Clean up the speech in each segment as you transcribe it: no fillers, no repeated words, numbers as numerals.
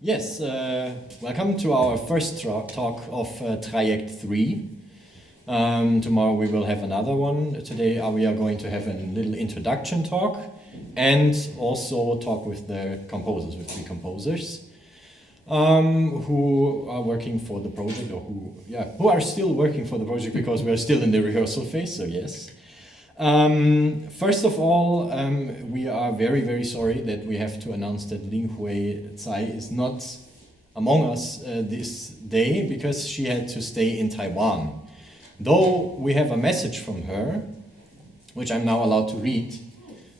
Yes, welcome to our first talk of TRAIECT 3. Tomorrow we will have another one. Today we are going to have a little introduction talk and also talk with the composers, with three composers who are working for the project, or who are still working for the project because we are still in the rehearsal phase, so yes. First of all, we are very, very sorry that we have to announce that Ling Hui Tsai is not among us this day because she had to stay in Taiwan. Though we have a message from her, which I'm now allowed to read,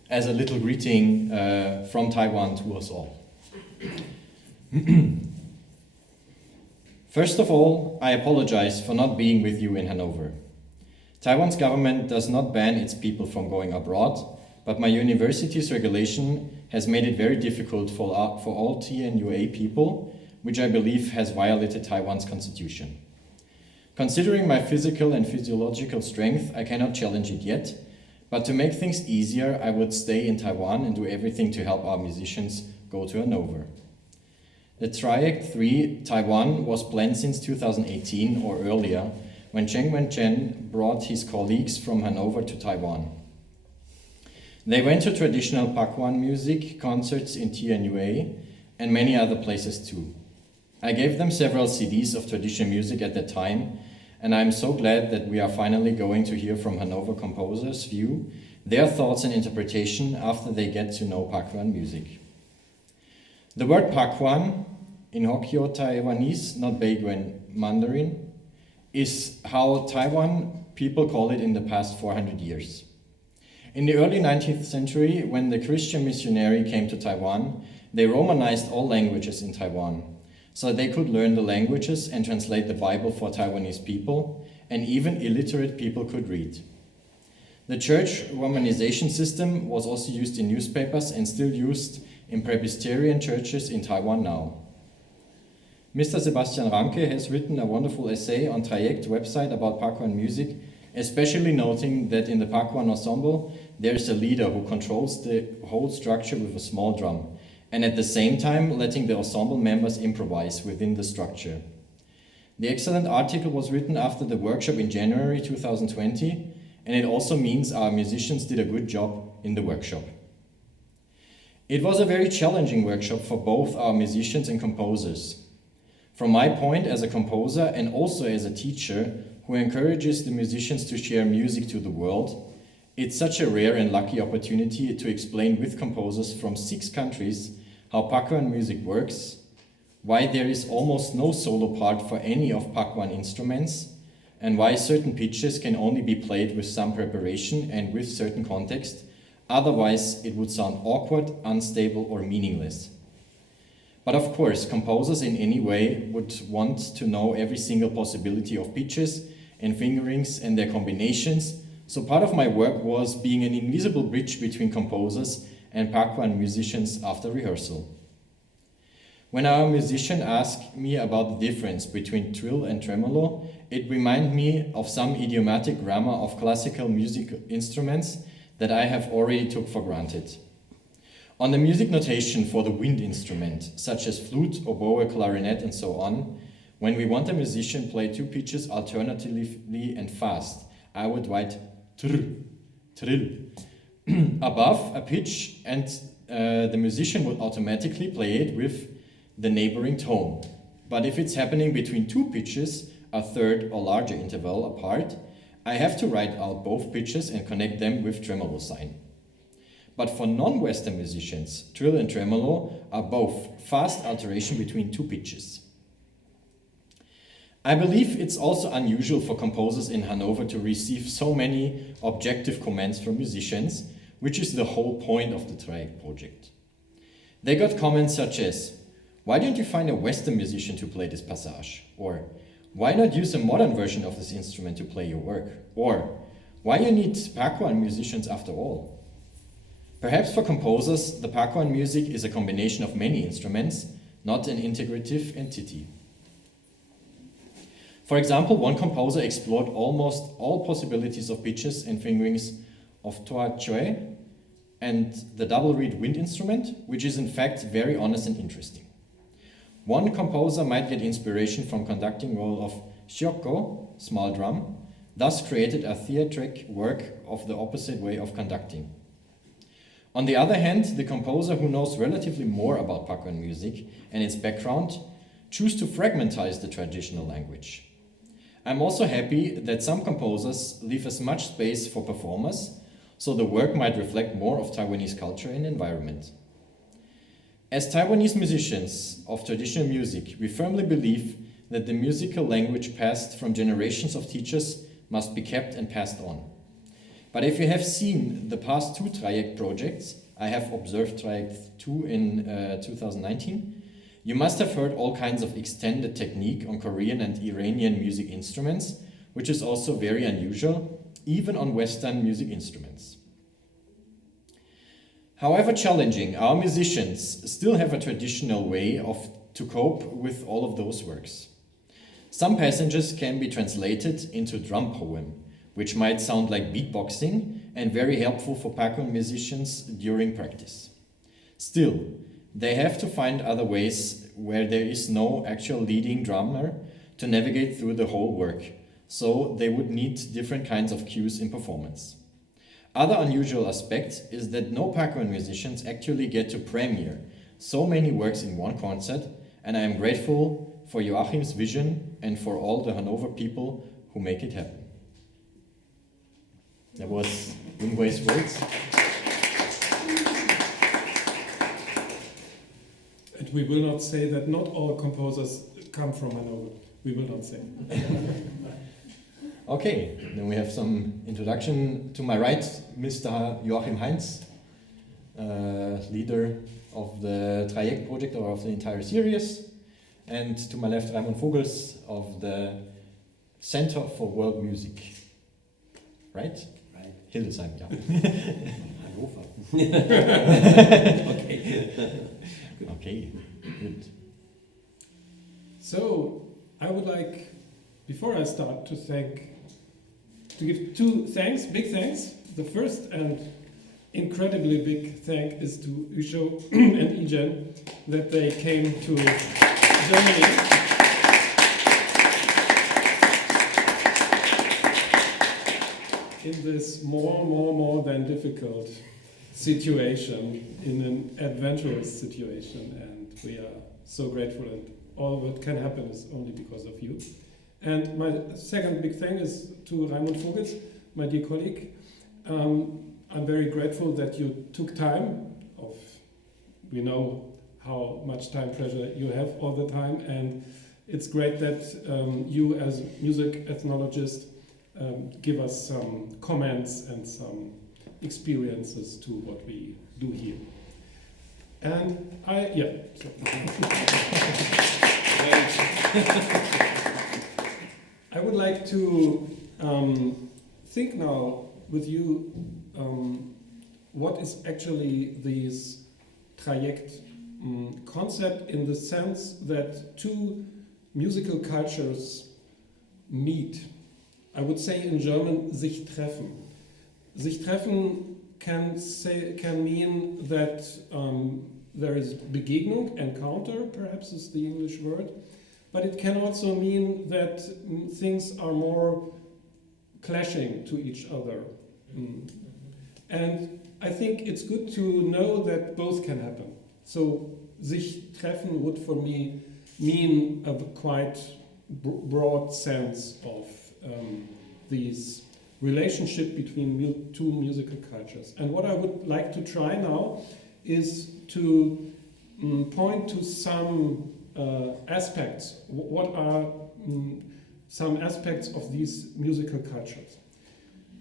as a little greeting from Taiwan to us all. First of all, I apologize for not being with you in Hannover. Taiwan's government does not ban its people from going abroad, but my university's regulation has made it very difficult for all TNUA people, which I believe has violated Taiwan's constitution. Considering my physical and physiological strength, I cannot challenge it yet, but to make things easier, I would stay in Taiwan and do everything to help our musicians go to Hannover. The TRAIECT 3 Taiwan was planned since 2018 or earlier, when Cheng Wen-chen brought his colleagues from Hannover to Taiwan. They went to traditional Pakuan music concerts in TNUA and many other places too. I gave them several CDs of traditional music at that time, and I'm so glad that we are finally going to hear from Hannover composers' view, their thoughts and interpretation after they get to know Pakuan music. The word Pakuan, in Hokkien Taiwanese, not Beiguan Mandarin, is how Taiwan people call it in the past 400 years. In the early 19th century, when the Christian missionary came to Taiwan, they Romanized all languages in Taiwan, so they could learn the languages and translate the Bible for Taiwanese people, and even illiterate people could read. The church Romanization system was also used in newspapers and still used in Presbyterian churches in Taiwan now. Mr. Sebastian Ranke has written a wonderful essay on TRAIECT website about Pakuan music, especially noting that in the Pakuan ensemble there is a leader who controls the whole structure with a small drum, and at the same time letting the ensemble members improvise within the structure. The excellent article was written after the workshop in January 2020, and it also means our musicians did a good job in the workshop. It was a very challenging workshop for both our musicians and composers. From my point as a composer and also as a teacher who encourages the musicians to share music to the world, it's such a rare and lucky opportunity to explain with composers from 6 countries how Pakuan music works, why there is almost no solo part for any of Pakuan instruments, and why certain pitches can only be played with some preparation and with certain context, otherwise it would sound awkward, unstable, or meaningless. But of course, composers in any way would want to know every single possibility of pitches and fingerings and their combinations, so part of my work was being an invisible bridge between composers and Pakuan musicians after rehearsal. When our musician asked me about the difference between trill and tremolo, it reminded me of some idiomatic grammar of classical music instruments that I have already took for granted. On the music notation for the wind instrument, such as flute, oboe, clarinet, and so on, when we want a musician play 2 pitches alternatively and fast, I would write tr, trill, above a pitch, and the musician would automatically play it with the neighboring tone. But if it's happening between 2 pitches, a third or larger interval apart, I have to write out both pitches and connect them with tremolo sign. But for non-Western musicians, trill and tremolo are both fast alteration between 2 pitches. I believe it's also unusual for composers in Hannover to receive so many objective comments from musicians, which is the whole point of the TRAIECT project. They got comments such as, "Why don't you find a Western musician to play this passage?" Or, "Why not use a modern version of this instrument to play your work?" Or, "Why you need Pakuan musicians after all?" Perhaps for composers, the Pakuan music is a combination of many instruments, not an integrative entity. For example, one composer explored almost all possibilities of pitches and fingerings of toa choe and the double reed wind instrument, which is in fact very honest and interesting. One composer might get inspiration from conducting role of shiokko, small drum, thus created a theatric work of the opposite way of conducting. On the other hand, the composer who knows relatively more about Pakuan music and its background choose to fragmentize the traditional language. I'm also happy that some composers leave as much space for performers, so the work might reflect more of Taiwanese culture and environment. As Taiwanese musicians of traditional music, we firmly believe that the musical language passed from generations of teachers must be kept and passed on. But if you have seen the past two TRAIECT projects, I have observed TRAIECT 2 in 2019, you must have heard all kinds of extended technique on Korean and Iranian music instruments, which is also very unusual, even on Western music instruments. However challenging, our musicians still have a traditional way to cope with all of those works. Some passages can be translated into drum poem, which might sound like beatboxing and very helpful for Pakuan musicians during practice. Still, they have to find other ways where there is no actual leading drummer to navigate through the whole work, so they would need different kinds of cues in performance. Other unusual aspect is that no Pakuan musicians actually get to premiere so many works in one concert, and I am grateful for Joachim's vision and for all the Hannover people who make it happen. That was Yungwei's words. And we will not say that not all composers come from Hannover. We will not say. Okay, then we have some introduction. To my right, Mr. Joachim Heintz, leader of the TRAIECT project or of the entire series. And to my left, Raimund Vogels of the Center for World Music. Right? Right. Hildesheim, yeah. Hannover. Okay. Okay, good. So, I would like, before I start, to give two thanks, big thanks. The first and incredibly big thank is to Usho and Ijen that they came to Germany. In this more than difficult situation, in an adventurous situation, and we are so grateful, and all what can happen is only because of you. And my second big thing is to Raimund Vogels, my dear colleague. I'm very grateful that you took time. We know how much time pressure you have all the time, and it's great that you as music ethnologist give us some comments and some experiences to what we do here. And I would like to think now with you what is actually this TRAIECT concept, in the sense that two musical cultures meet. I would say in German, sich treffen. Sich treffen can mean that there is Begegnung, encounter, perhaps is the English word, but it can also mean that things are more clashing to each other. And I think it's good to know that both can happen. So, sich treffen would for me mean a quite broad sense of these relationship between two musical cultures. And what I would like to try now is to point to some aspects. What are some aspects of these musical cultures?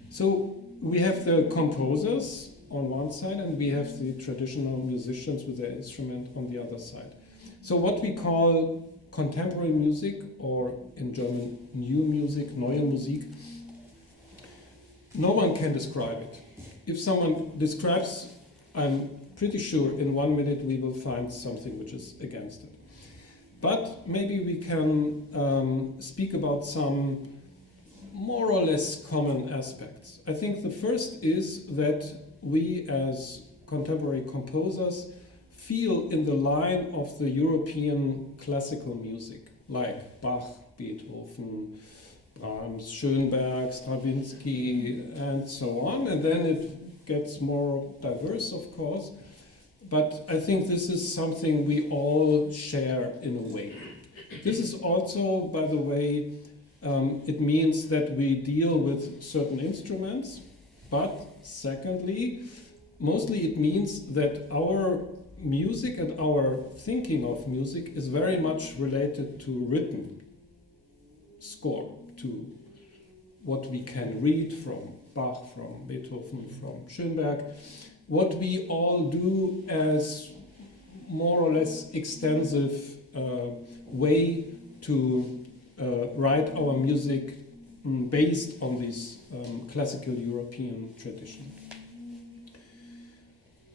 So we have the composers on one side, and we have the traditional musicians with their instrument on the other side. So what we call contemporary music, or in German new music, Neue Musik, no one can describe it. If someone describes, I'm pretty sure in 1 minute we will find something which is against it. But maybe we can speak about some more or less common aspects. I think the first is that we as contemporary composers feel in the line of the European classical music, like Bach, Beethoven, Brahms, Schönberg, Stravinsky, and so on. And then it gets more diverse, of course. But I think this is something we all share in a way. This is also, by the way, it means that we deal with certain instruments, but secondly, mostly it means that our music and our thinking of music is very much related to written score, to what we can read from Bach, from Beethoven, from Schönberg, what we all do as more or less extensive way to write our music based on this classical European tradition.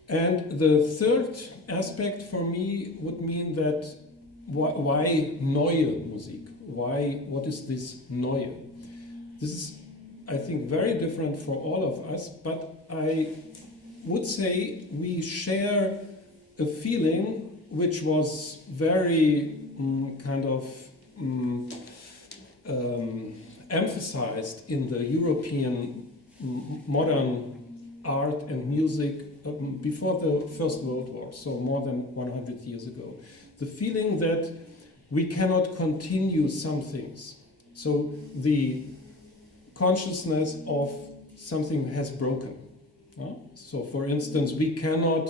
And the third aspect for me would mean that why Neue Musik? What is this Neue? This is, I think, very different for all of us, but I would say we share a feeling which was very emphasized in the European modern art and music before the First World War, so more than 100 years ago. The feeling that we cannot continue some things. So the consciousness of something has broken. So for instance, we cannot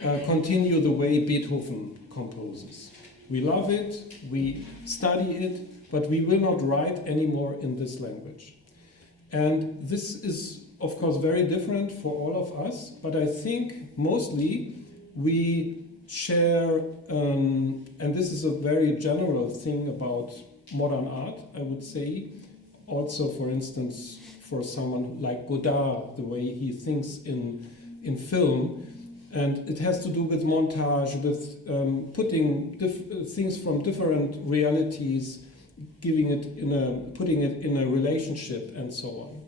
continue the way Beethoven composes. We love it, we study it, but we will not write anymore in this language. And this is, of course, very different for all of us, but I think mostly we share, and this is a very general thing about modern art, I would say. Also, for instance, for someone like Godard, the way he thinks in film, and it has to do with montage, with putting things from different realities, putting it in a relationship, and so on.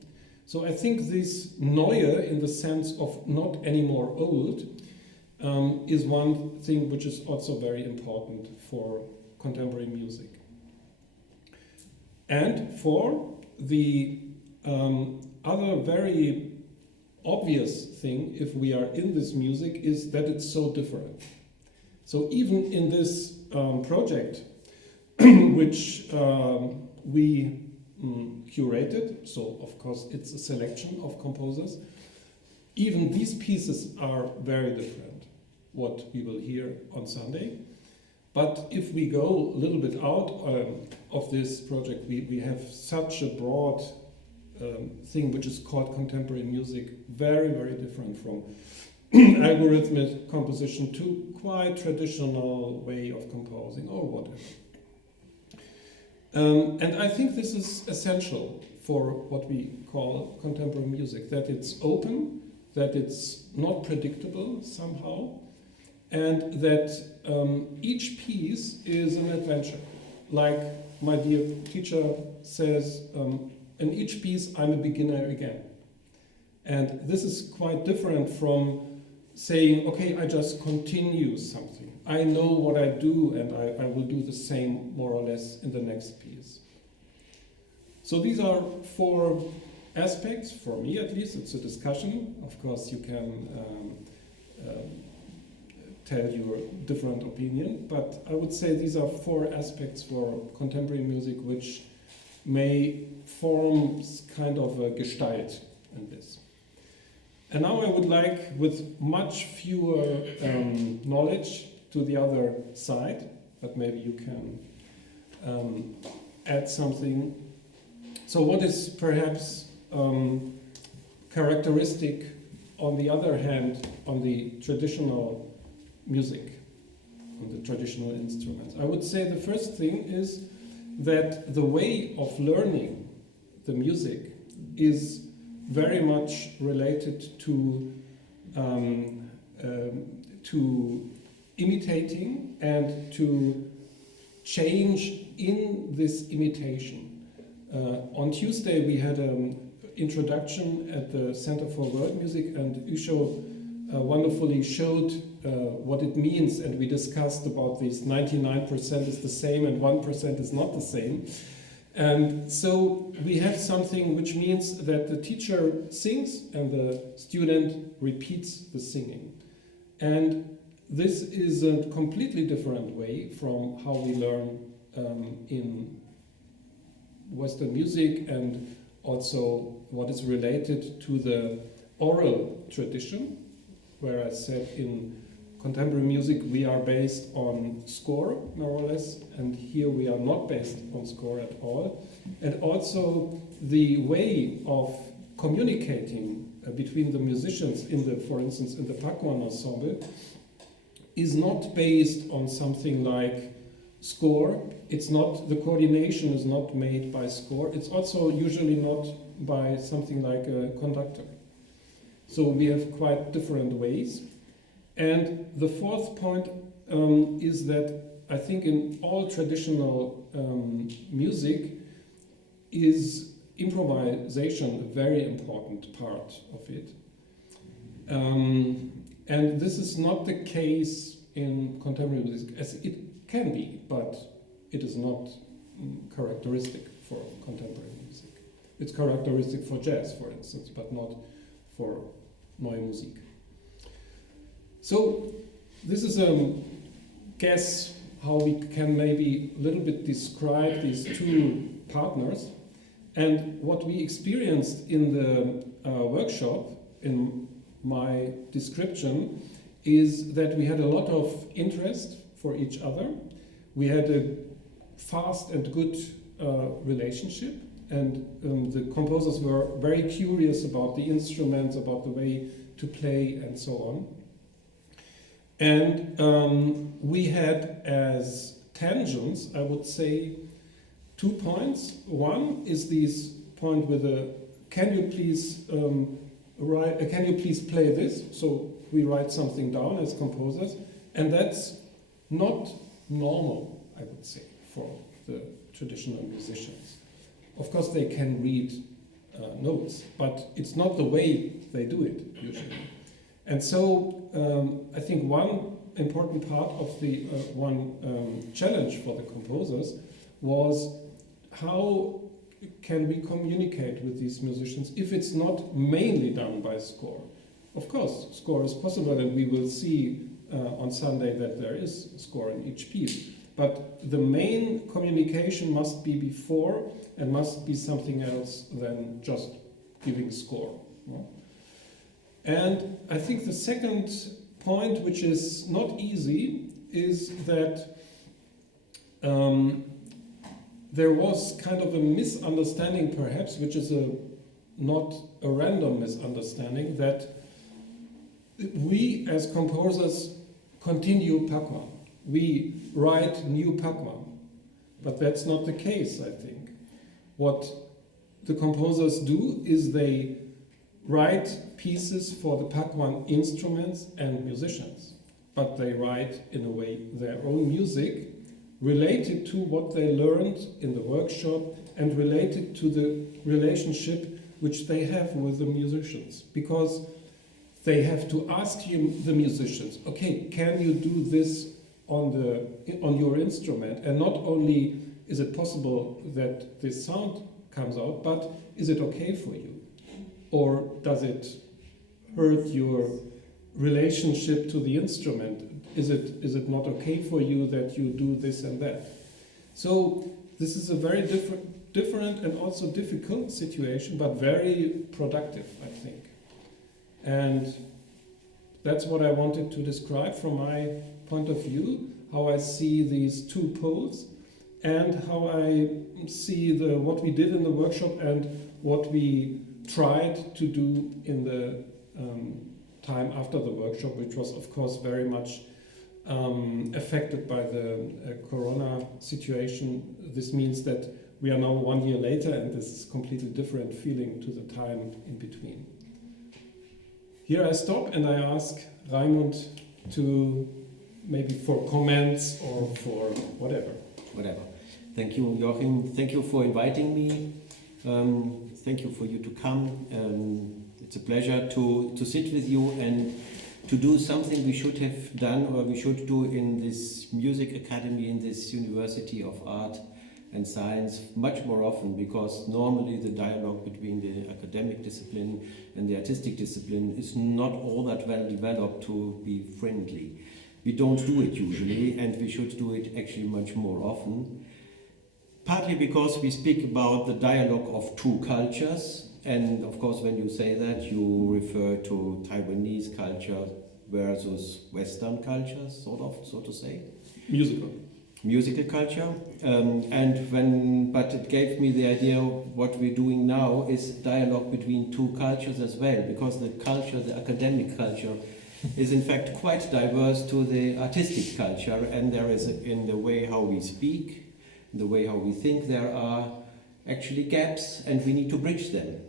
So I think this Neue, in the sense of not anymore old, is one thing which is also very important for contemporary music. And for the other very obvious thing, if we are in this music, is that it's so different. So even in this project, which we curated, so of course it's a selection of composers, even these pieces are very different, what we will hear on Sunday. But if we go a little bit out of this project, we have such a broad thing which is called contemporary music, very, very different from algorithmic composition to quite traditional way of composing or whatever. And I think this is essential for what we call contemporary music, that it's open, that it's not predictable somehow, and that each piece is an adventure. Like my dear teacher says, in each piece I'm a beginner again. And this is quite different from saying, okay, I just continue something. I know what I do, and I will do the same more or less in the next piece. So these are 4 aspects, for me at least. It's a discussion. Of course, you can tell your different opinion, but I would say these are 4 aspects for contemporary music which may form kind of a gestalt in this. And now I would like, with much fewer knowledge, to the other side, but maybe you can add something. So what is perhaps characteristic, on the other hand, on the traditional music, on the traditional instruments? I would say the first thing is that the way of learning the music is very much related to imitating and to change in this imitation. On Tuesday we had an introduction at the Center for World Music, and Usho wonderfully showed what it means, and we discussed about this 99% is the same and 1% is not the same. And so we have something which means that the teacher sings and the student repeats the singing. And this is a completely different way from how we learn in Western music, and also what is related to the oral tradition, where I said in contemporary music we are based on score, more or less, and here we are not based on score at all. And also the way of communicating between the musicians in the, for instance, in the Pakuan ensemble, is not based on something like score. It's not, the coordination is not made by score. It's also usually not by something like a conductor. So we have quite different ways. And the fourth point is that I think in all traditional music is improvisation a very important part of it. And this is not the case in contemporary music, as it can be, but it is not characteristic for contemporary music. It's characteristic for jazz, for instance, but not for Neue Musik. So this is a guess how we can maybe a little bit describe these two partners. And what we experienced in the workshop, in my description, is that we had a lot of interest for each other. We had a fast and good relationship, and the composers were very curious about the instruments, about the way to play, and so on. And we had as tangents, I would say, 2 points. One is this point with a, can you please play this? So we write something down as composers, and that's not normal, I would say, for the traditional musicians. Of course, they can read notes, but it's not the way they do it usually. And so I think one important part of the challenge for the composers was how can we communicate with these musicians if it's not mainly done by score. Of course, score is possible, and we will see on Sunday that there is score in each piece. But the main communication must be before and must be something else than just giving score. No? And I think the second point, which is not easy, is that there was kind of a misunderstanding, perhaps, which is not a random misunderstanding, that we as composers continue Pakuan. We write new Pakuan. But that's not the case, I think. What the composers do is they write pieces for the Pakuan instruments and musicians, but they write, in a way, their own music related to what they learned in the workshop and related to the relationship which they have with the musicians. Because they have to ask the musicians, okay, can you do this on your instrument? And not only is it possible that this sound comes out, but is it okay for you? Or does it hurt your relationship to the instrument? Is it not okay for you that you do this and that? So this is a very different and also difficult situation, but very productive, I think. And that's what I wanted to describe from my point of view, how I see these two poles, and how I see what we did in the workshop and what we tried to do in the time after the workshop, which was, of course, very much affected by the corona situation. This means that we are now 1 year later, and this is a completely different feeling to the time in between. Here I stop and I ask Raimund to maybe for comments or for whatever. Whatever. Thank you, Joachim. Thank you for inviting me. Thank you for you to come. It's a pleasure to sit with you and to do something we should have done or we should do in this music academy, in this University of Art and Science much more often, because normally the dialogue between the academic discipline and the artistic discipline is not all that well developed to be friendly. We don't do it usually, and we should do it actually much more often. Partly because we speak about the dialogue of two cultures, and of course when you say that you refer to Taiwanese culture versus Western culture, sort of, so to say. Musical culture, but it gave me the idea of what we're doing now is dialogue between two cultures as well, because the culture, the academic culture, is in fact quite diverse to the artistic culture, and there is in the way how we speak, in the way how we think, there are actually gaps, and we need to bridge them.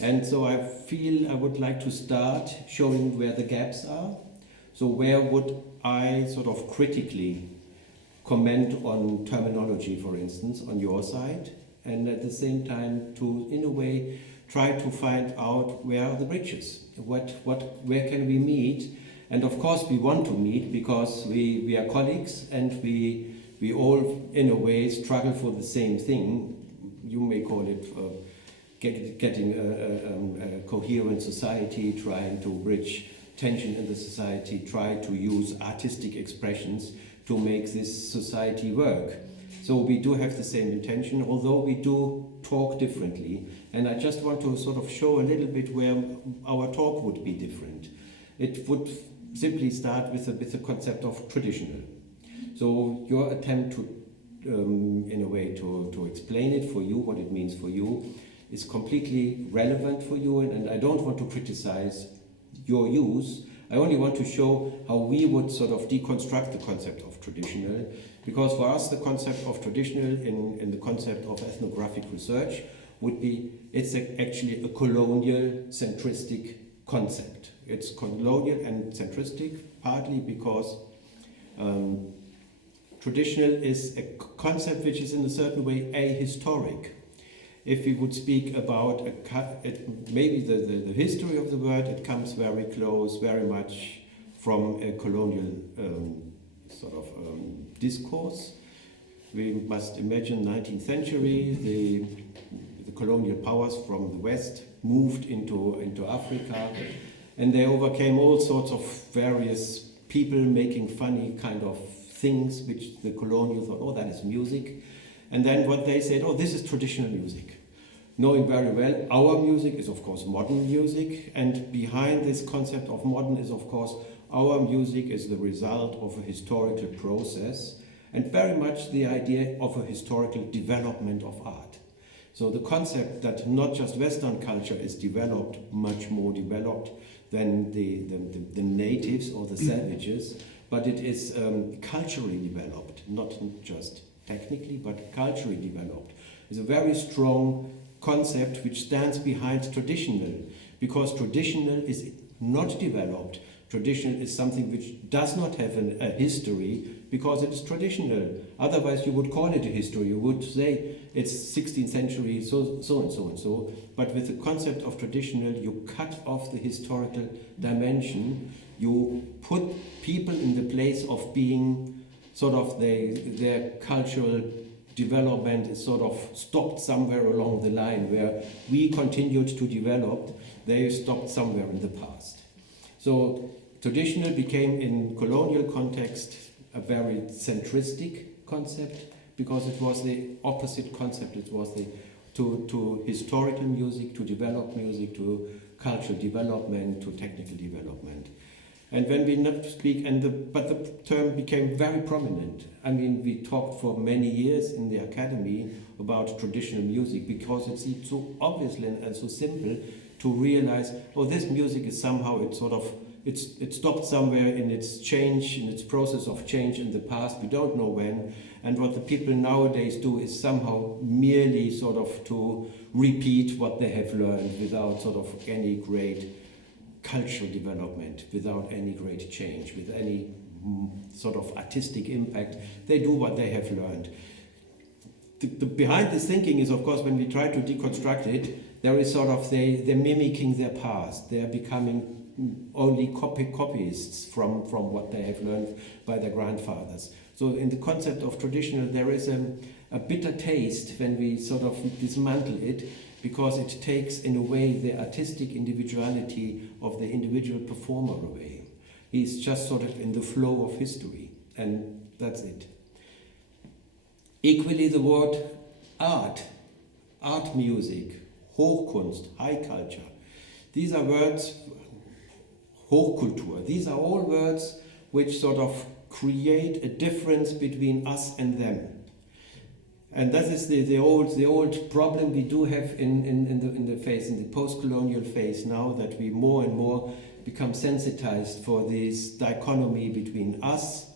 And so I feel I would like to start showing where the gaps are. So where would I sort of critically comment on terminology, for instance, on your side, and at the same time to, in a way, try to find out where are the bridges, where can we meet, and of course we want to meet because we are colleagues and we all, in a way, struggle for the same thing. You may call it getting a coherent society, trying to bridge tension in the society, try to use artistic expressions to make this society work. So we do have the same intention, although we do talk differently. And I just want to sort of show a little bit where our talk would be different. It would simply start with the concept of traditional. So your attempt to, in a way, to explain it for you, what it means for you, is completely relevant for you, and I don't want to criticize your use. I only want to show how we would sort of deconstruct the concept of traditional, because for us the concept of traditional in the concept of ethnographic research would be, it's actually a colonial centristic concept. It's colonial and centristic partly because traditional is a concept which is in a certain way ahistoric. If we would speak about maybe the history of the word, it comes very close, very much from a colonial discourse. We must imagine 19th century, the colonial powers from the West moved into Africa, and they overcame all sorts of various people making funny kind of things, which the colonials thought, oh, that is music. And then what they said, oh, this is traditional music. Knowing very well, our music is of course modern music, and behind this concept of modern is of course our music is the result of a historical process, and very much the idea of a historical development of art. So the concept that not just Western culture is developed, much more developed than the natives or the savages, but it is culturally developed, not just technically, but culturally developed. It's a very strong concept which stands behind traditional, because traditional is not developed. Traditional is something which does not have a history because it is traditional. Otherwise you would call it a history. You would say it's 16th century, so and so and so. But with the concept of traditional, you cut off the historical dimension. You put people in the place of being sort of their cultural development is sort of stopped somewhere along the line where we continued to develop. They stopped somewhere in the past. So traditional became, in colonial context, a very centristic concept because it was the opposite concept. It was to historical music, to develop music, to cultural development, to technical development. And when we not speak, but the term became very prominent. I mean, we talked for many years in the academy about traditional music because it seemed so obvious and so simple to realize, oh, this music is somehow, it stopped somewhere in its change, in its process of change in the past. We don't know when. And what the people nowadays do is somehow merely sort of to repeat what they have learned without sort of any great cultural development, without any great change, with any sort of artistic impact. They do what they have learned. Behind this thinking is, of course, when we try to deconstruct it, there is sort of they're mimicking their past. They're becoming only copyists from what they have learned by their grandfathers. So in the concept of traditional, there is a bitter taste when we sort of dismantle it, because it takes, in a way, the artistic individuality of the individual performer away. He's just sort of in the flow of history, and that's it. Equally, the word art music, Hochkunst, high culture, these are words, Hochkultur, these are all words which sort of create a difference between us and them. And that is the old problem we do have in the post-colonial phase now, that we more and more become sensitized for this dichotomy between us,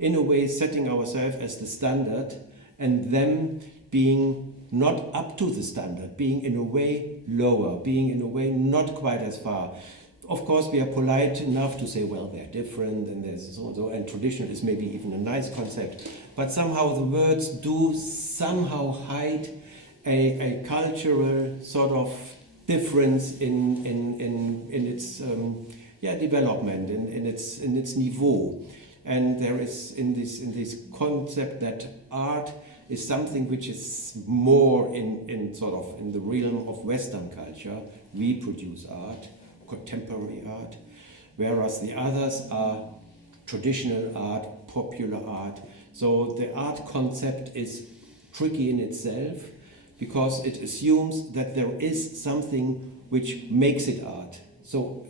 in a way setting ourselves as the standard, and them being not up to the standard, being in a way lower, being in a way not quite as far. Of course, we are polite enough to say, well, they're different, and there's so and so, and traditional is maybe even a nice concept. But somehow the words do somehow hide a cultural sort of difference in its development, in its niveau. And there is in this concept that art is something which is more in the realm of Western culture. We produce art, contemporary art, whereas the others are traditional art, popular art. So the art concept is tricky in itself, because it assumes that there is something which makes it art. So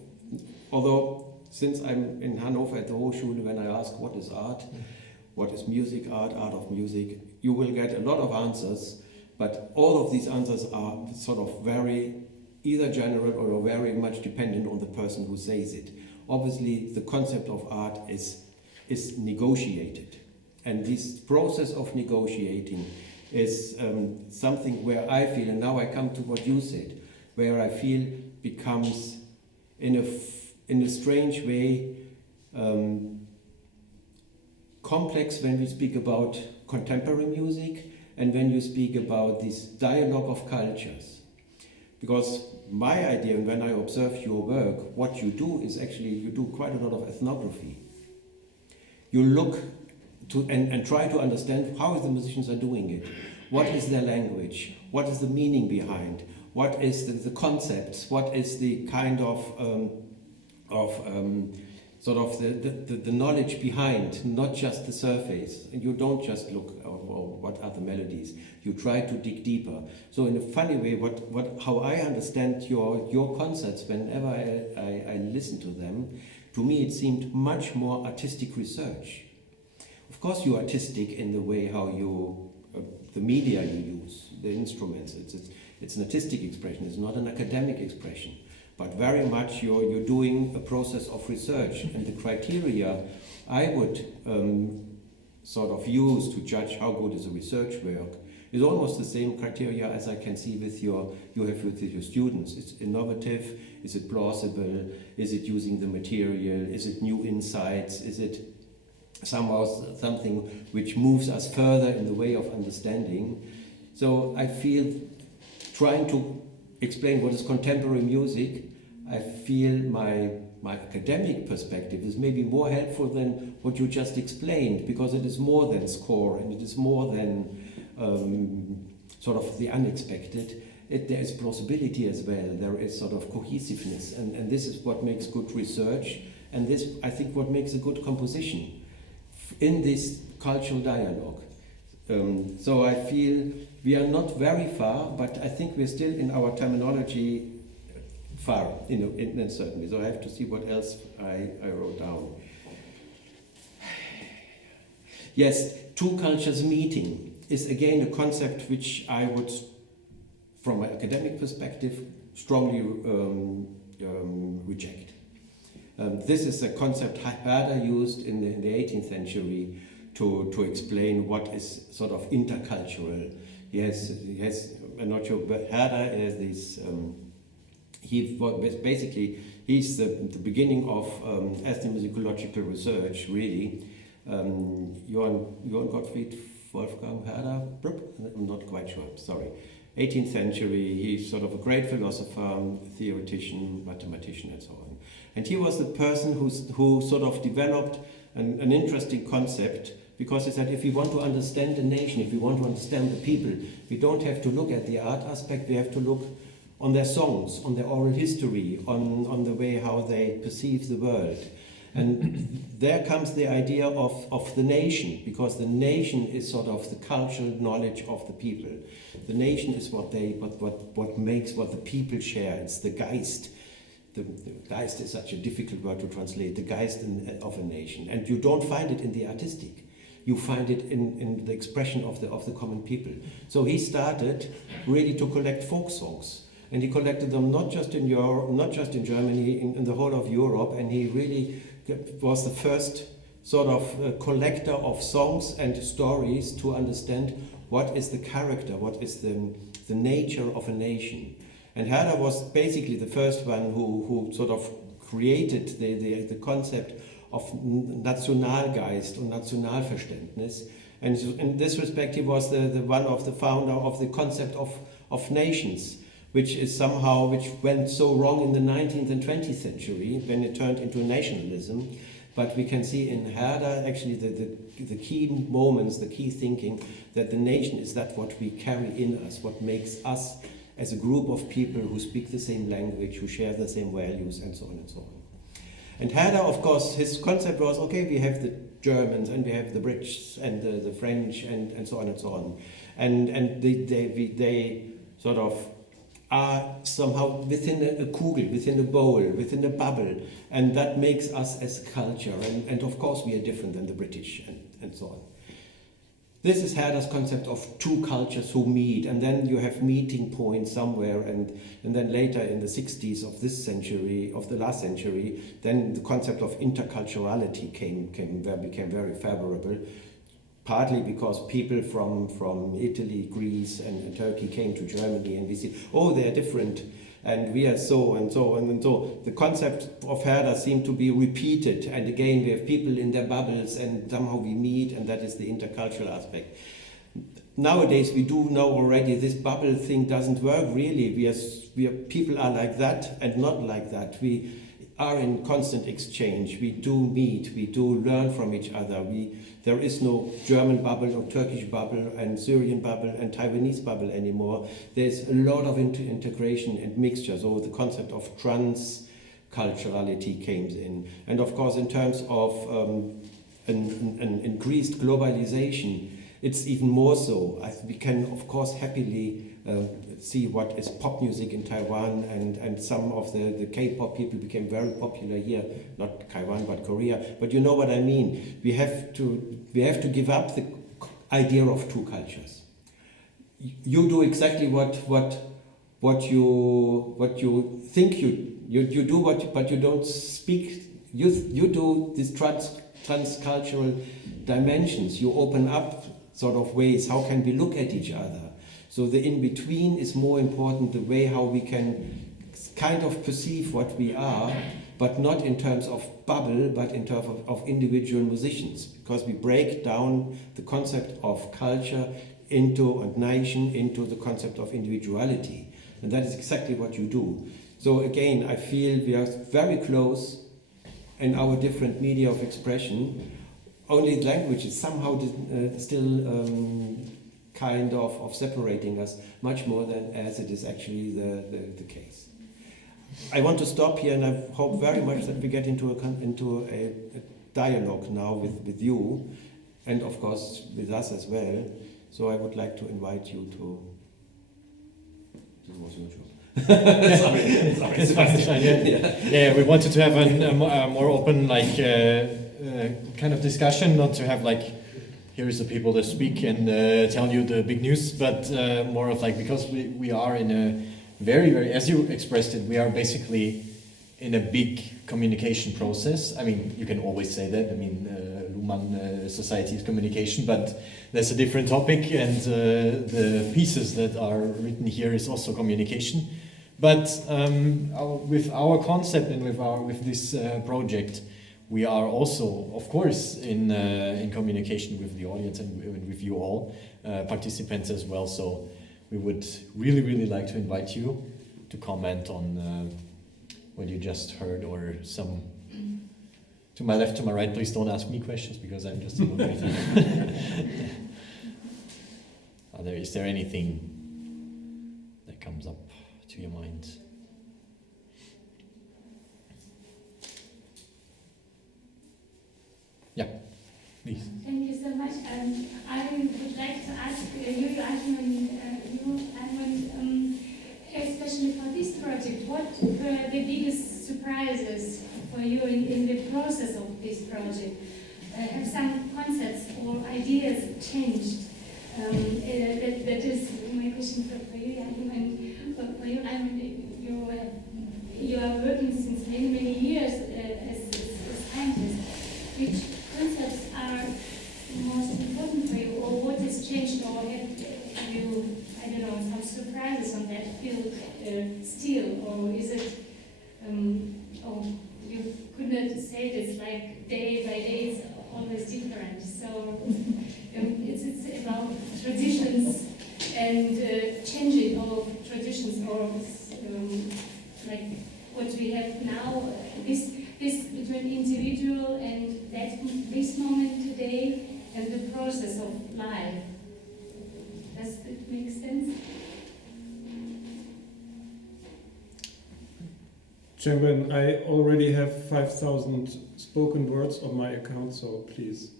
although, since I'm in Hannover at the Hochschule, when I ask what is art, what is music art of music, you will get a lot of answers, but all of these answers are sort of very either general or very much dependent on the person who says it. Obviously, the concept of art is negotiated. And this process of negotiating is something where I feel, and now I come to what you said, where I feel becomes, in a strange way, complex when we speak about contemporary music and when you speak about this dialogue of cultures. Because my idea, and when I observe your work, what you do is actually, you do quite a lot of ethnography. You look to and try to understand how the musicians are doing it. What is their language? What is the meaning behind? What is the concepts? What is the kind of the knowledge behind, not just the surface. And you don't just look what are the melodies. You try to dig deeper. So in a funny way, how I understand your concerts, whenever I listen to them, to me it seemed much more artistic research. Of course, you're artistic in the way how you the media you use, the instruments. It's an artistic expression. It's not an academic expression. But very much you're doing a process of research, and the criteria I would sort of use to judge how good is a research work is almost the same criteria as I can see with your students. It's innovative, is it plausible, is it using the material, is it new insights, is it somehow something which moves us further in the way of understanding. So I feel, trying to explain what is contemporary music, I feel my academic perspective is maybe more helpful than what you just explained, because it is more than score and it is more than sort of the unexpected. There is plausibility as well, there is sort of cohesiveness, and this is what makes good research, and this, I think, what makes a good composition in this cultural dialogue. So I feel we are not very far, but I think we're still in our terminology far, in a certain way. So I have to see what else I wrote down. Yes, two cultures meeting is again a concept which I would, from an academic perspective, strongly reject. This is a concept Herder used in the 18th century to explain what is sort of intercultural. He has I'm not sure, but Herder has this, he's the beginning of ethnomusicological research, really. Johann Gottfried Wolfgang Herder, I'm not quite sure, sorry. 18th century, he's sort of a great philosopher, theoretician, mathematician, and so on. And he was the person who sort of developed an interesting concept, because he said if we want to understand the nation, if we want to understand the people, we don't have to look at the art aspect, we have to look on their songs, on their oral history, on the way how they perceive the world. And there comes the idea of the nation, because the nation is sort of the cultural knowledge of the people. The nation is what makes what the people share. It's the Geist. The Geist is such a difficult word to translate. The Geist of a nation, and you don't find it in the artistic. You find it in the expression of the common people. So he started really to collect folk songs, and he collected them not just in Europe, not just in Germany, in the whole of Europe, and he really was the first sort of collector of songs and stories to understand what is the character, what is the nature of a nation. And Herder was basically the first one who sort of created the concept of Nationalgeist and Nationalverständnis. And in this respect, he was the one of the founder of the concept of nations, which went so wrong in the 19th and 20th century when it turned into nationalism. But we can see in Herder actually the key moments, the key thinking, that the nation is that what we carry in us, what makes us as a group of people who speak the same language, who share the same values, and so on and so on. And Herder, of course, his concept was, okay, we have the Germans and we have the British and the French and so on and so on. And they sort of are somehow within a kugel, within a bowl, within a bubble, and that makes us as a culture. And of course we are different than the British and so on. This is Herder's concept of two cultures who meet, and then you have meeting points somewhere, and then later in the 60s of this century, of the last century, then the concept of interculturality became very favorable, partly because people from Italy, Greece and Turkey came to Germany, and we see, oh, they are different, and we are so and so and so. The concept of Herder seemed to be repeated, and again we have people in their bubbles and somehow we meet, and that is the intercultural aspect. Nowadays we do know already this bubble thing doesn't work really. People are like that and not like that. We are in constant exchange. We do meet, we do learn from each other. There is no German bubble or Turkish bubble and Syrian bubble and Taiwanese bubble anymore. There's a lot of integration and mixture. So the concept of transculturality came in. And of course, in terms of an increased globalization, it's even more so. We can, of course, happily see what is pop music in Taiwan, and some of the K-pop people became very popular here, not Taiwan but Korea. But you know what I mean. We have to give up the idea of two cultures. You do exactly what you think you do, but you don't speak. You do these transcultural dimensions. You open up sort of ways. How can we look at each other? So the in-between is more important, the way how we can kind of perceive what we are, but not in terms of bubble, but in terms of individual musicians, because we break down the concept of culture and nation into the concept of individuality. And that is exactly what you do. So again, I feel we are very close in our different media of expression. Only language is somehow still kind of separating us much more than as it is actually the case. I want to stop here, and I hope very much that we get into a dialogue now with you, and of course with us as well. So I would like to invite you to. This was your job. Sorry, Sebastian. Yeah, we wanted to have a more open, kind of discussion, not to have here is the people that speak and tell you the big news, but more of because we are in a very, very, as you expressed it, we are basically in a big communication process. I mean, you can always say that. I mean, Luhmann society is communication, but that's a different topic, and the pieces that are written here is also communication. But with our concept and with this project, we are also, of course, in communication with the audience and with you all, participants as well. So we would really, really like to invite you to comment on what you just heard, or some to my left, to my right. Please don't ask me questions because I'm just innovating. Is there anything that comes up to your mind? Yeah, please. Thank you so much. I would like to ask you, Joachim, and you, Raimund, especially for this project, what were the biggest surprises for you in the process of this project? Have some concepts or ideas changed? That is my question for you, Joachim, and for you, Raimund. You are working since many years as a scientist. Which concepts are most important for you, or what has changed, or have you, I don't know, some surprises on that field still, or is it, oh, you could not say this like day by day, it's always different. So it's about traditions and changing of traditions, or like what we have now, this between individual and this moment today and the process of life. Does it make sense? Chairman, I already have 5,000 spoken words on my account, so please.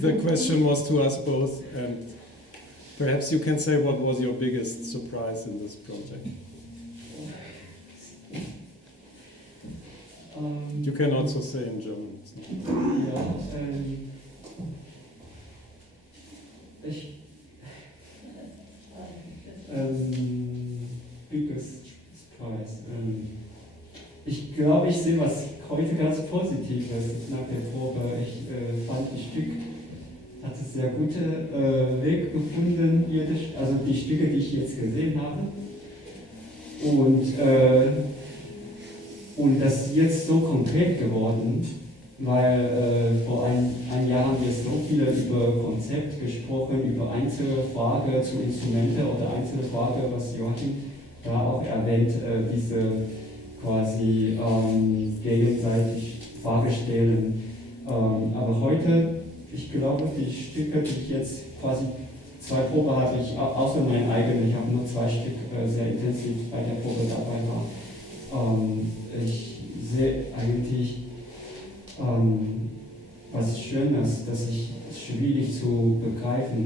The question was to us both, and perhaps you can say what was your biggest surprise in this project. You can also say in German. Ja, biggest surprise. Ich glaube, ich sehe was heute ganz Positives nach der Probe. Ich fand, das Stück hatte sehr gute Weg gefunden, also die Stücke, die ich jetzt gesehen habe. Und das ist jetzt so konkret geworden, weil vor ein Jahr haben wir so viele über Konzept gesprochen, über einzelne Fragen zu Instrumente oder einzelne Fragen, was Joachim da auch erwähnt, diese quasi gegenseitig Frage stellen. Aber heute, ich glaube, die Stücke, die ich jetzt quasi, 2 Proben habe ich, außer mein eigenes, ich habe nur 2 Stück sehr intensiv bei der Probe dabei war. Ich sehe eigentlich was Schönes, das ist schwierig zu begreifen.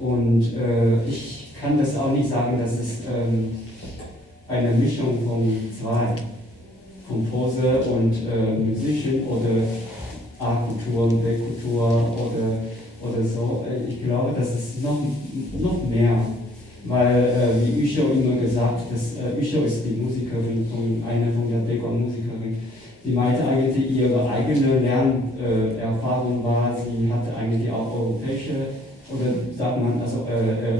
Und ich kann das auch nicht sagen, dass es eine Mischung von 2, Komposer und Musician oder A-Kultur und B-Kultur oder so. Ich glaube, das ist noch mehr. Weil, wie Üscho immer gesagt, Üscho ist die Musikerin, eine von der Background-Musikerin, die meinte eigentlich, ihre eigene Lernerfahrung war, sie hatte eigentlich auch europäische, oder sagt man, also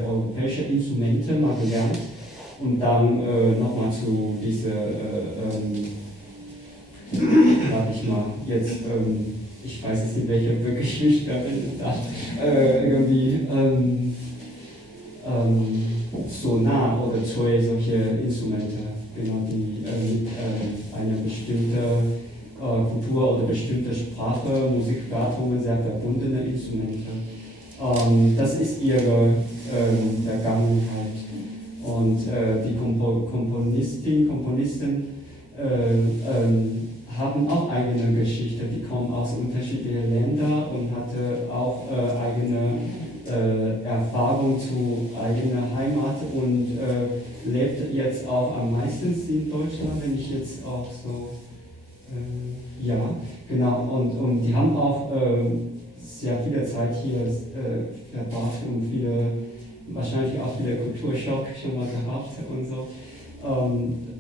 europäische Instrumente mal gelernt und dann nochmal zu dieser, sag ich mal, jetzt, ich weiß jetzt nicht, welche wirklich da irgendwie, Sonar oder zwei solche Instrumente, genau, die mit einer bestimmten Kultur oder bestimmter Sprache, Musikgattungen sehr verbundene Instrumente. Das ist ihre Vergangenheit. Und die Komponisten haben auch eigene Geschichte, die kommen aus unterschiedlichen Ländern und hatten auch eigene Erfahrung zu eigener Heimat und lebt jetzt auch am meisten in Deutschland, wenn ich jetzt auch so, ja, genau, und die haben auch sehr viele Zeit hier verbracht und wahrscheinlich auch viele Kulturschock schon mal gehabt und so.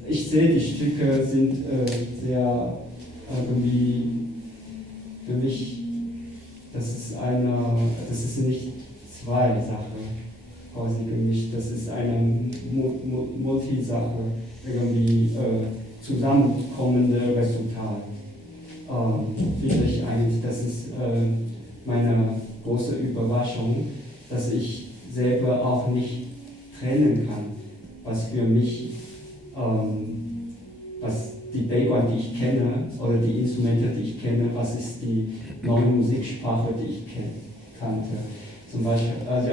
Ich sehe, die Stücke sind sehr irgendwie für mich, das ist nicht 2 Sachen quasi gemischt, das ist eine Multisache, irgendwie zusammenkommende Resultat. Finde ich eigentlich, das ist meine große Überraschung, dass ich selber auch nicht trennen kann, was für mich, was die Background, die ich kenne, oder die Instrumente, die ich kenne, was ist die neue Musiksprache, die ich kannte. Zum Beispiel, also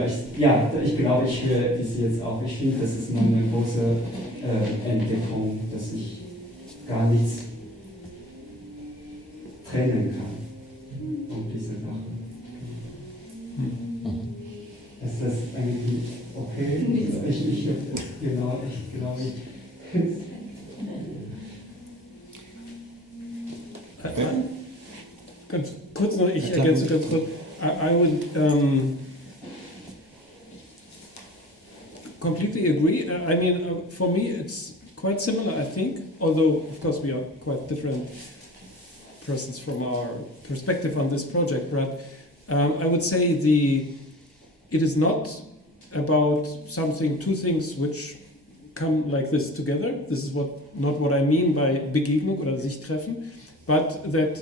ich glaube, ich höre das jetzt auch. Ich finde, das ist noch eine große Entdeckung, dass ich gar nichts trennen kann um diese Sachen. Ist das eigentlich okay? Ich glaube, Ganz kurz noch, ich ergänze ganz kurz. I would completely agree. I mean, for me, it's quite similar, I think, although, of course, we are quite different persons from our perspective on this project, but I would say it is not about two things which come like this together. This is not what I mean by Begegnung oder sich treffen, but that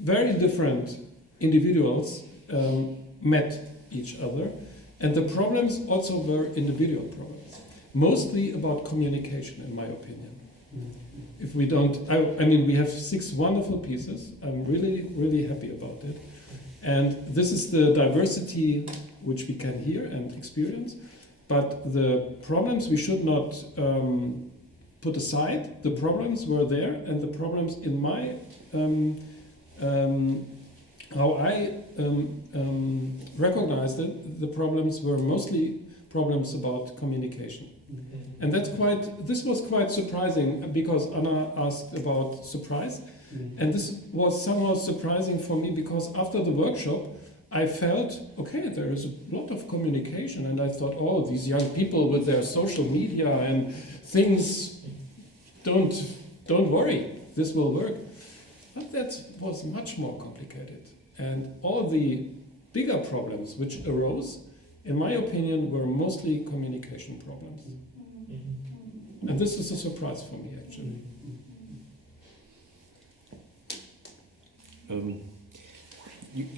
very different individuals met each other, and the problems also were individual problems, mostly about communication, in my opinion. If we don't, I mean, we have 6 wonderful pieces. I'm really, really happy about it. And this is the diversity which we can hear and experience. But the problems we should not put aside. The problems were there, and the problems in my how I recognized it, the problems were mostly problems about communication. And this was quite surprising, because Anna asked about surprise. And this was somehow surprising for me, because after the workshop, I felt, okay, there is a lot of communication. And I thought, oh, these young people with their social media and things, don't worry, this will work. But that was much more complicated. And all the bigger problems which arose, in my opinion, were mostly communication problems. And this is a surprise for me, actually.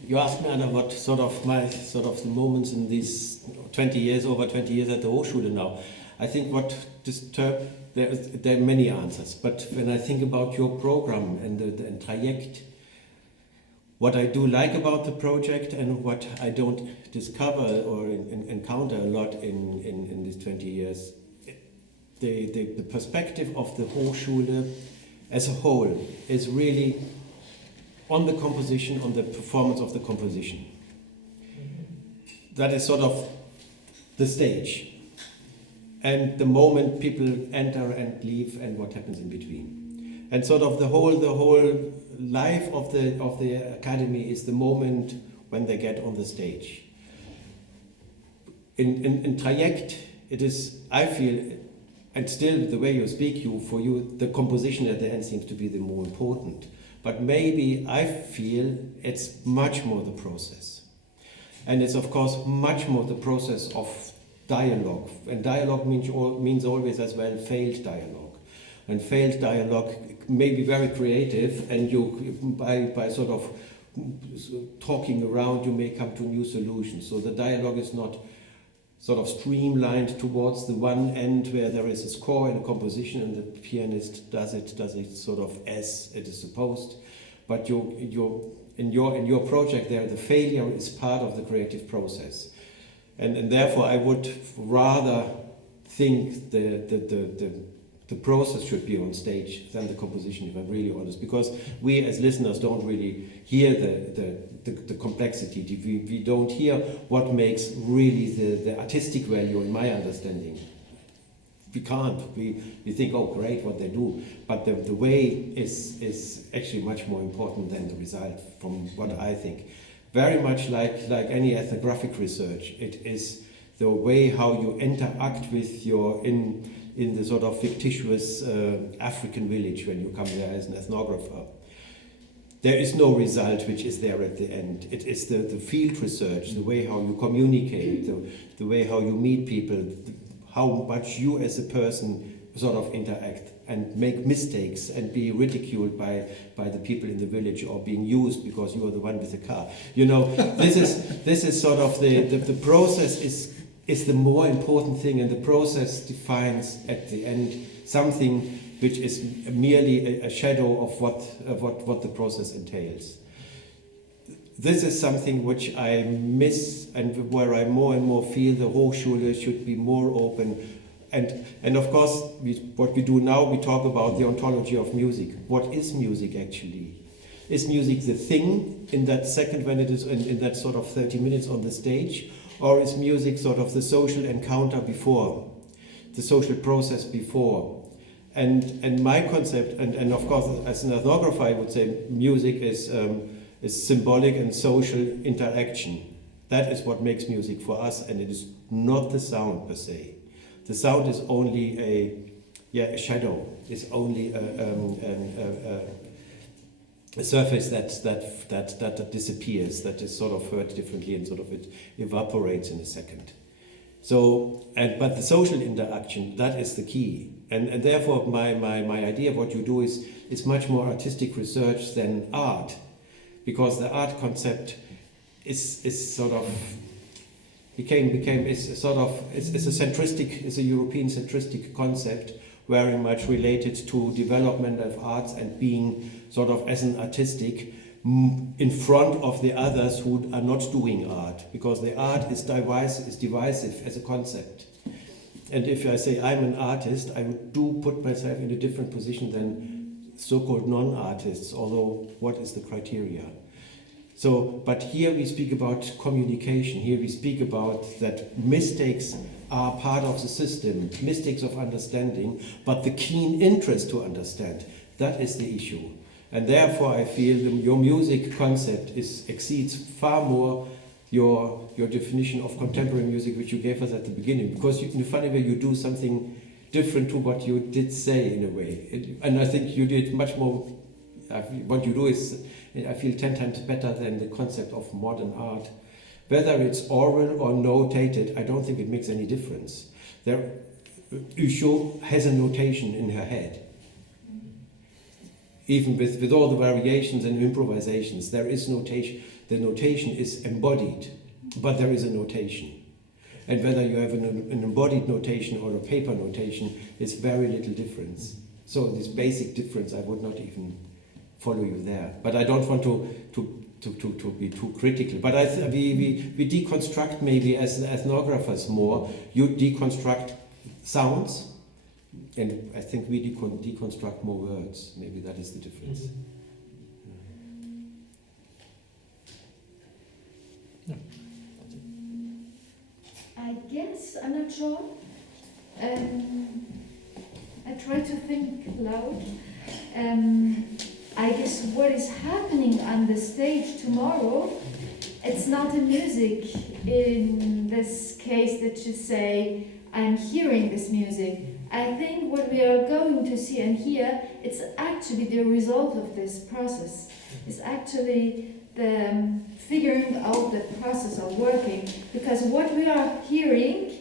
You asked me, Anna, what the moments in these over 20 years at the Hochschule now. I think what disturbed, there are many answers, but when I think about your program and TRAIECT, what I do like about the project and what I don't discover or encounter a lot in these 20 years, the perspective of the Hochschule as a whole is really on the composition, on the performance of the composition. That is sort of the stage. And the moment people enter and leave and what happens in between. And sort of the whole life of the academy is the moment when they get on the stage. In TRAIECT, it is, I feel, and still the way you speak, for you, the composition at the end seems to be the more important. But maybe I feel it's much more the process. And it's of course much more the process of dialogue. And dialogue means always as well failed dialogue. And failed dialogue may be very creative, and you by sort of talking around you may come to new solutions. So the dialogue is not sort of streamlined towards the one end where there is a score and a composition and the pianist does it sort of as it is supposed. But in your project there, the failure is part of the creative process. And therefore I would rather think the process should be on stage than the composition, if I'm really honest, because we as listeners don't really hear the complexity. We don't hear what makes really the artistic value in my understanding. We can't. We think, oh great, what they do, but the way is actually much more important than the result, from what I think. Very much like any ethnographic research, it is the way how you interact with in the sort of fictitious African village when you come there as an ethnographer. There is no result which is there at the end. It is the field research, the way how you communicate, the way how you meet people, how much you as a person sort of interact and make mistakes and be ridiculed by the people in the village, or being used because you are the one with the car. You know, this is sort of the process is the more important thing, and the process defines at the end something which is merely a shadow of what the process entails. This is something which I miss, and where I more and more feel the Hochschule should be more open. And of course, what we do now, we talk about the ontology of music. What is music actually? Is music the thing in that second when it is in that sort of 30 minutes on the stage? Or is music sort of the social encounter before, the social process before? And my concept, and of course as an ethnographer I would say music is symbolic and social interaction. That is what makes music for us, and it is not the sound per se. The sound is only a shadow, it's only a surface that disappears, that is sort of heard differently, and sort of it evaporates in a second. So, but the social interaction, that is the key. And therefore my idea of what you do is much more artistic research than art, because the art concept is sort of it's a European centristic concept, very much related to development of arts and being sort of as an artistic in front of the others who are not doing art, because the art is divisive as a concept. And if I say I'm an artist, I do put myself in a different position than so-called non-artists, although what is the criteria? So, but here we speak about communication, here we speak about that mistakes are part of the system, mistakes of understanding, but the keen interest to understand, that is the issue. And therefore I feel your music concept exceeds far more your definition of contemporary music, which you gave us at the beginning, because in a funny way you do something different to what you did say in a way. And I think you did much more, what you do is, I feel 10 times better than the concept of modern art. Whether it's oral or notated, I don't think it makes any difference. Usho has a notation in her head. Even with all the variations and improvisations, there is notation. The notation is embodied, but there is a notation. And whether you have an embodied notation or a paper notation is very little difference. So this basic difference, I would not even follow you there. But I don't want to be too critical. But we deconstruct maybe as ethnographers more. You deconstruct sounds, and I think we deconstruct more words. Maybe that is the difference. I guess, I'm not sure. I try to think loud. I guess what is happening on the stage tomorrow, it's not a music in this case that you say, I'm hearing this music. I think what we are going to see and hear, it's actually the result of this process. It's actually the figuring out the process of working, because what we are hearing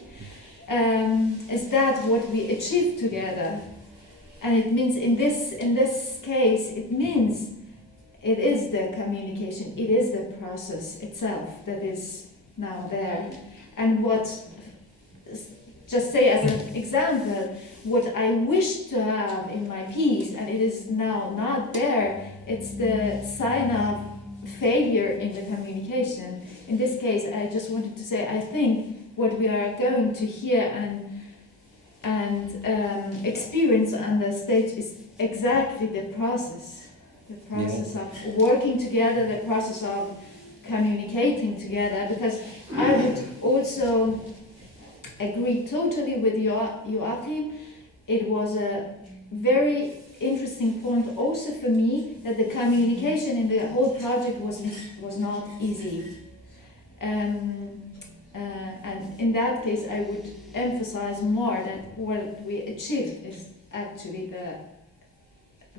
is that what we achieve together. And it means in this case, it means it is the communication, it is the process itself that is now there. And what, just say as an example, what I wish to have in my piece, and it is now not there, it's the sign of failure in the communication. In this case, I just wanted to say, I think what we are going to hear and experience on the stage is exactly the process of working together, the process of communicating together, because I would also agree totally with Joachim. It was a very interesting point also for me that the communication in the whole project was not easy. And in that case, I would emphasize more that what we achieved is actually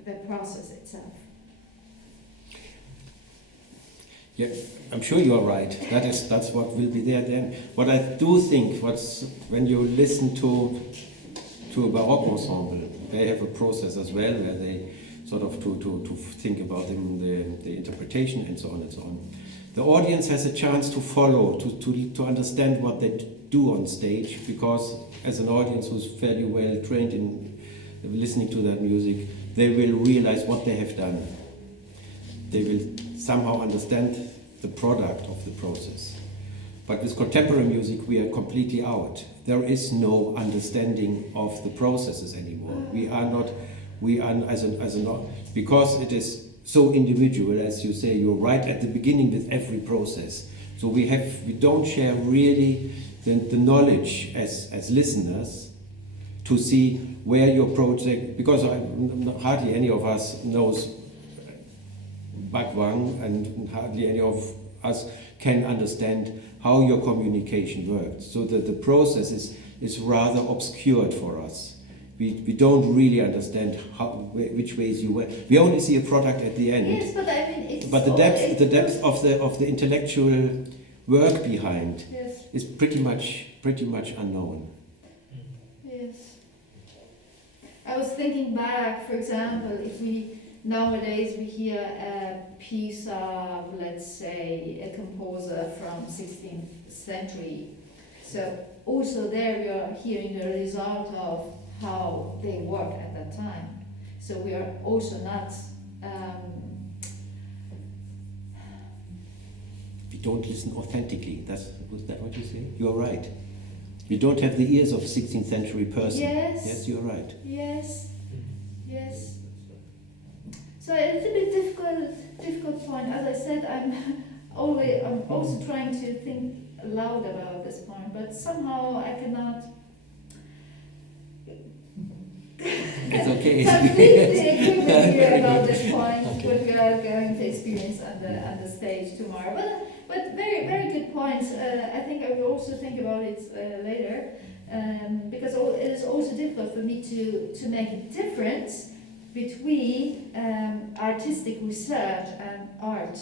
the process itself. Yeah, I'm sure you are right. That's what will be there then. What I do think, when you listen to a Baroque ensemble, they have a process as well where they sort of to think about the interpretation and so on and so on. The audience has a chance to follow, to understand what they do on stage, because as an audience who's fairly well trained in listening to that music, they will realize what they have done. They will somehow understand the product of the process. But with contemporary music, we are completely out. There is no understanding of the processes anymore. Because it is so individual, as you say, you're right at the beginning with every process. So we don't share really the knowledge as listeners to see where your project, because hardly any of us knows Bhagwan, and hardly any of us can understand how your communication works. So that the process is rather obscured for us. We don't really understand which ways you went. We only see a product at the end. Yes, but I mean, it's but the depth of the intellectual work behind is pretty much unknown. Yes. I was thinking back, for example, if nowadays we hear a piece of, let's say, a composer from 16th century. So also there we are hearing the result of how they work at that time. So we are also not... we don't listen authentically. Was that what you say? You're right. We don't have the ears of a 16th century person. Yes, you're right. Yes. So it's a bit difficult point. As I said, I'm also trying to think loud about this point, but somehow I cannot. It's okay. Completely agree with you about this point, what we are going to experience on the stage tomorrow. But very good points. I think I will also think about it later, because it is also difficult for me to make a difference between artistic research and art.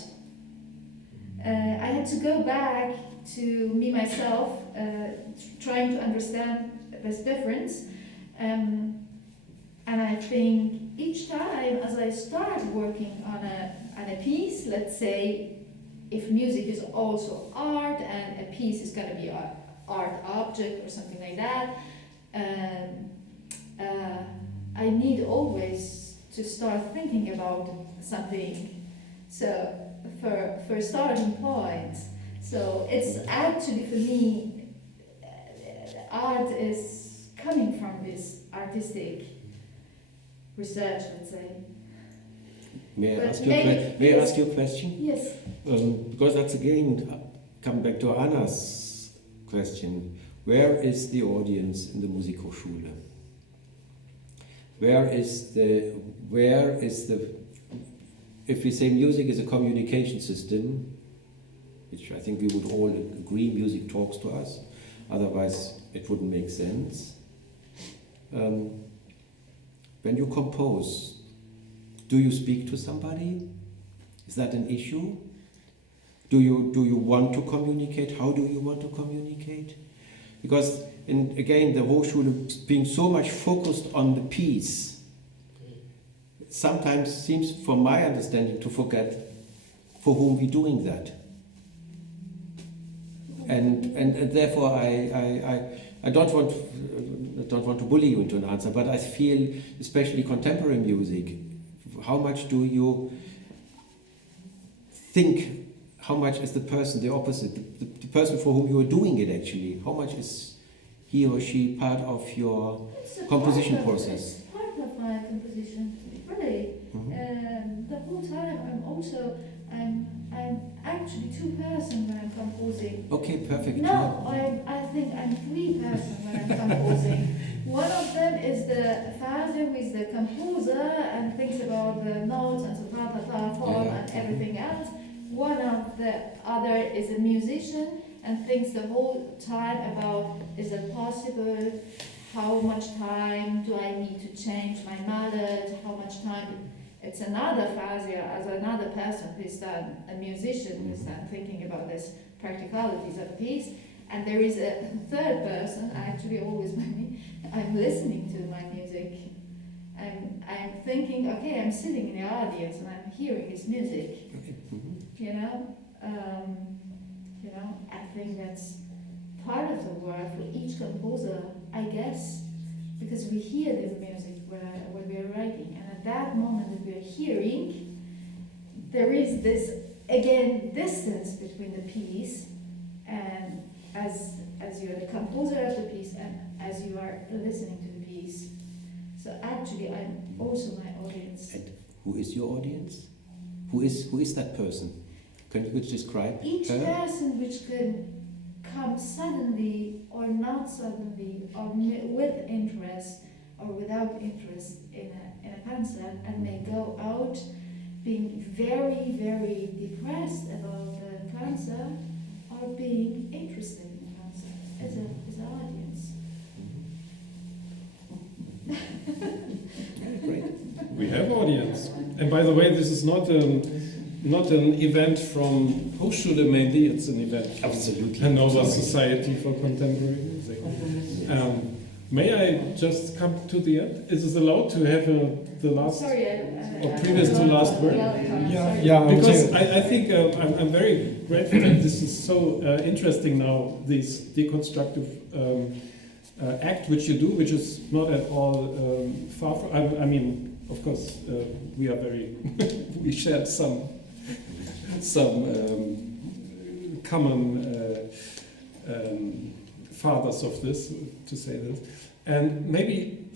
I had to go back to me myself, trying to understand this difference. And I think each time as I start working on a piece, let's say if music is also art and a piece is going to be an art object or something like that, I need always to start thinking about something. So for starting point, so it's actually for me, art is coming from this artistic research, let's say. May I ask you a question? Yes. Because that's again, come back to Anna's question. Where is the audience in the Musikhochschule? Where is the, if we say music is a communication system, which I think we would all agree music talks to us, otherwise it wouldn't make sense. When you compose, do you speak to somebody? Is that an issue? Do you want to communicate? How do you want to communicate? Because, again, the Hochschule being so much focused on the piece, sometimes seems, from my understanding, to forget for whom we're doing that. And therefore, I don't want to bully you into an answer, but I feel, especially contemporary music, how much do you think? How much is the person, the opposite, the person for whom you are doing it actually? How much is he or she part of your composition process? It's part of my composition, really. Mm-hmm. The whole time I'm actually two person when I'm composing. Okay, perfect. No, I think I'm three person when I'm composing. One of them is the father who is the composer and thinks about the notes and the form and everything else. One of the other is a musician and thinks the whole time about, is it possible, how much time do I need to change my mallet, how much time. It's another phase as another person who's done, a musician who's done thinking about this practicalities of a piece. And there is a third person, actually always by me, I'm listening to my music. I'm thinking, okay, I'm sitting in the audience and I'm hearing this music. You know, I think that's part of the work for each composer, I guess, because we hear the music when we are writing. And at that moment that we are hearing, there is this, again, distance between the piece and as you are the composer of the piece and as you are listening to the piece. So actually, I'm also my audience. And who is your audience? Who is that person? Can you describe Each her? person which can come suddenly or not suddenly or with interest or without interest in a concert and may go out being very, very depressed about the concert or being interested in the concert as an audience. Great. We have audience. And by the way, this is not an event from Hochschule mainly, it's an event from Absolutely. Hannover Society for Contemporary Music. May I just come to the end? Is it allowed to have the last Sorry, or previous to last word? Yeah, Because I think I'm very grateful that this is so interesting now, this deconstructive act which you do, which is not at all far from, I mean, of course, we are very, we share some common fathers of this, to say this. And maybe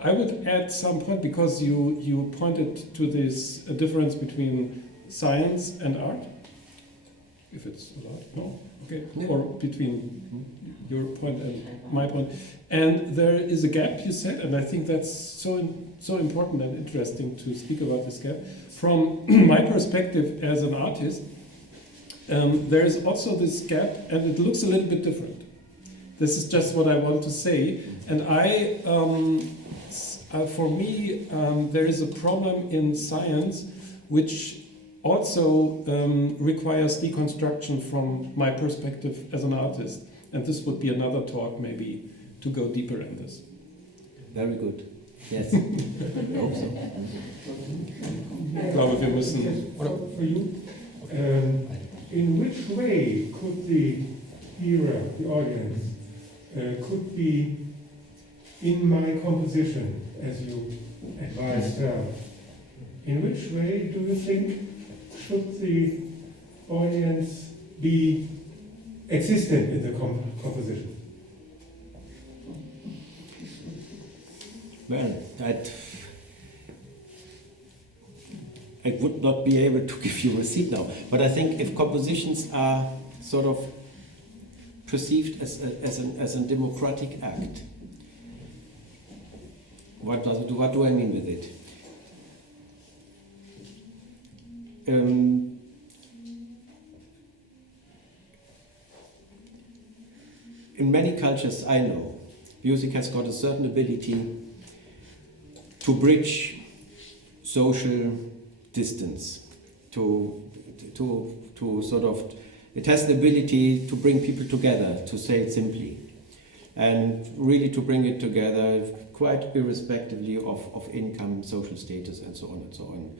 I would add some point, because you pointed to this difference between science and art, if it's allowed, no? Okay, Yeah. or between your point and my point. And there is a gap, you said, and I think that's so important and interesting to speak about this gap. From my perspective as an artist, there is also this gap, and it looks a little bit different. This is just what I want to say. And for me, there is a problem in science which also requires deconstruction from my perspective as an artist. And this would be another talk, maybe, to go deeper in this. Very good. Yes. I hope so. Ich glaube, wir müssen. For you, in which way could the hearer, the audience, could be in my composition, as you advised her? In which way do you think should the audience be existent in the composition? Well, I would not be able to give you a seat now, but I think if compositions are sort of perceived as a democratic act, what do I mean with it? In many cultures I know, music has got a certain ability to bridge social distance, to sort of, it has the ability to bring people together, to say it simply, and really to bring it together quite irrespectively of income, social status, and so on and so on.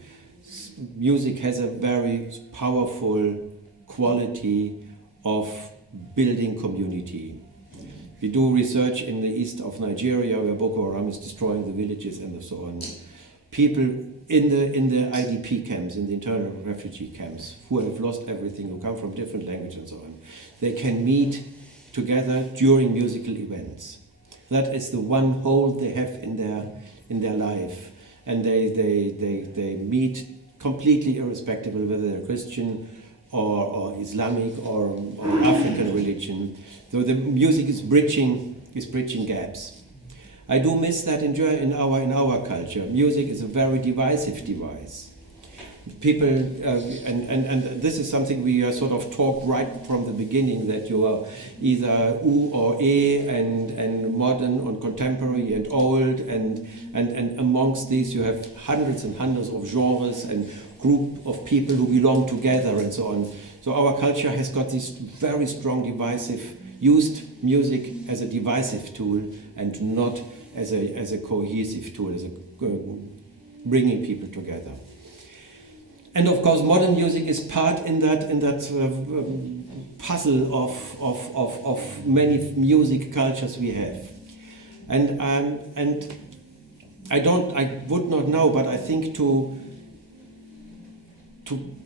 Music has a very powerful quality of building community. We do research in the east of Nigeria, where Boko Haram is destroying the villages and so on. People in the IDP camps, in the internal refugee camps, who have lost everything, who come from different languages and so on, they can meet together during musical events. That is the one hold they have in their life, and they meet completely irrespective of whether they're Christian or Islamic or African religion. So the music is bridging gaps. I do miss that in our culture. Music is a very divisive device. People, and this is something we are sort of taught right from the beginning, that you are either U or E, and modern and contemporary and old, and amongst these you have hundreds and hundreds of genres and group of people who belong together and so on. So our culture has got this very strong used music as a divisive tool and not as a cohesive tool, as a bringing people together. And of course, modern music is part in that puzzle of many music cultures we have. And I would not know, but I think to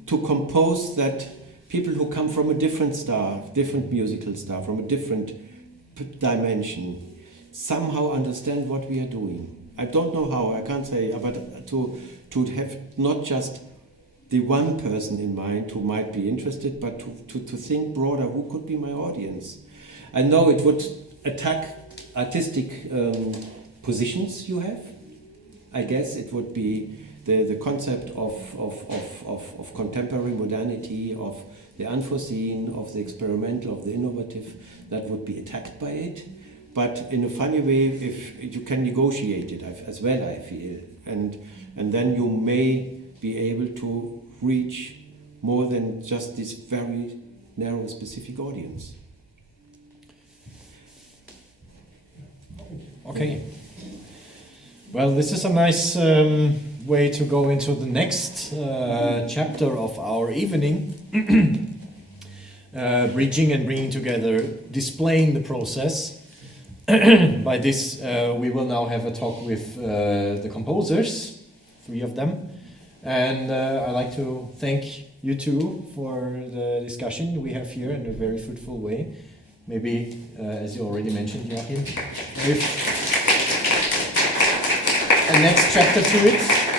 compose that people who come from a different star, different musical star, from a different dimension, somehow understand what we are doing. I don't know how, I can't say, but to have not just the one person in mind who might be interested, but to think broader, who could be my audience? I know it would attack artistic positions you have. I guess it would be the concept of contemporary modernity, of the unforeseen, of the experimental, of the innovative, that would be attacked by it. But in a funny way, if you can negotiate it as well, I feel. And then you may be able to reach more than just this very narrow, specific audience. Okay. Well, this is a nice way to go into the next chapter of our evening. Bridging and bringing together, displaying the process. By this, we will now have a talk with the composers, 3 of them. And I'd like to thank you two for the discussion we have here in a very fruitful way. Maybe, as you already mentioned, Joachim, with a next chapter to it.